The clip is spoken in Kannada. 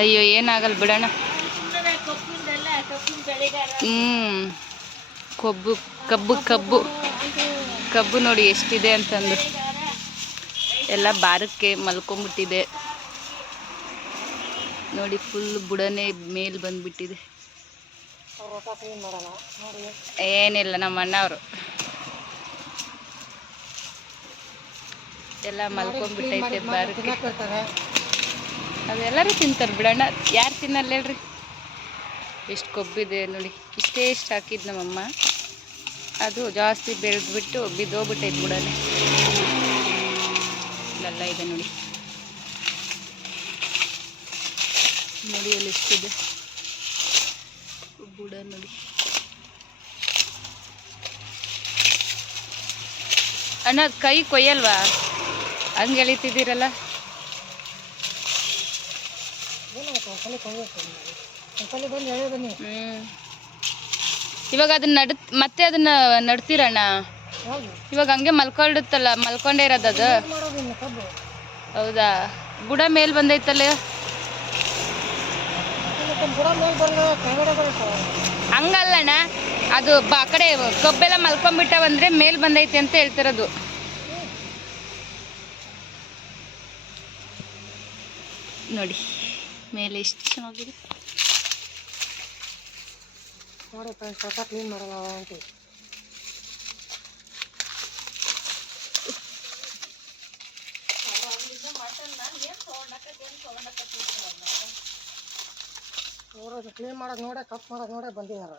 ಅಯ್ಯೋ, ಏನಾಗಲ್ಲ ಬಿಡೋಣ. ಹ್ಞೂ ಕೊಬ್ಬು, ಕಬ್ಬು ಕಬ್ಬು. ಕಬ್ಬು ನೋಡಿ ಎಷ್ಟಿದೆ ಅಂತಂದು. ಎಲ್ಲ ಬಾರಕ್ಕೆ ಮಲ್ಕೊಂಬಿಟ್ಟಿದೆ. ನೋಡಿ ಫುಲ್ ಬುಡನೆ ಮೇಲ್ ಬಂದ್ಬಿಟ್ಟಿದೆ. ಏನಿಲ್ಲ, ನಮ್ಮ ಅಣ್ಣವರು ಎಲ್ಲ ಮಲ್ಕೊಂಡ್ಬಿಟ್ಟೈತೆ ಬಾರಕ್ಕೆ. ಅದೆಲ್ಲರೂ ತಿಂತಾರೆ ಬಿಡಣ್ಣ ಯಾರು ತಿನ್ನಲ್ಲ ಹೇಳ್ರಿ. ಎಷ್ಟು ಕೊಬ್ಬಿದೆ ನೋಡಿ. ಇಷ್ಟೇ ಇಷ್ಟು ಹಾಕಿದ್ದು ನಮ್ಮಮ್ಮ. ಅದು ಜಾಸ್ತಿ ಬೆಳೆದ್ಬಿಟ್ಟು ಬಿದ್ದೋಗ್ಬಿಟ್ಟೈತೆ ಬಿಡೋಣ. ಇಲ್ಲೆಲ್ಲ ಇದೆ ನೋಡಿ. ನೋಡಿ ಅಲ್ಲಿ ಎಷ್ಟಿದೆ. ಬುಡ ನೋಡಿ. ಅಣ್ಣ, ಕೈ ಕೊಯ್ಯಲ್ವಾ? ಹಂಗೆ ಎಳಿತಿದ್ದೀರಲ್ಲ? ಹ್ಞೂ ಇವಾಗ ಅದನ್ನ ನಡ್ ಮತ್ತೆ ಅದನ್ನ ನಡ್ತೀರಣ್ಣ? ಇವಾಗ ಹಂಗೆ ಮಲ್ಕೊಂಡಿತ್ತಲ್ಲ ಮಲ್ಕೊಂಡೇ ಇರೋದು ಅದು? ಹೌದಾ? ಬುಡ ಮೇಲ್ ಬಂದೈತಲ್ಲ? ಹಂಗಲ್ಲಣ್ಣ. ಅದು ಬ ಆ ಕಡೆ ಕಬ್ಬೆಲ್ಲ ಮಲ್ಕೊಂಡ್ಬಿಟ್ಟವಂದ್ರೆ ಮೇಲ್ ಬಂದೈತೆ ಅಂತ ಹೇಳ್ತಿರೋದು. ನೋಡಿ. ಮೇಲೆ ಎಷ್ಟು ಚೆನ್ನಾಗಿದೆ ನೋಡಿ ಫ್ರೆಂಡ್ಸ್ ಹೊಸ ಕ್ಲೀನ್ ಮಾಡಲ್ಲ ಆಂಟಿ ಕ್ಲೀನ್ ಮಾಡೋದು ನೋಡೇ, ಕಪ್ ಮಾಡೋದು ನೋಡೇ ಬಂದಿದ್ದಾರೆ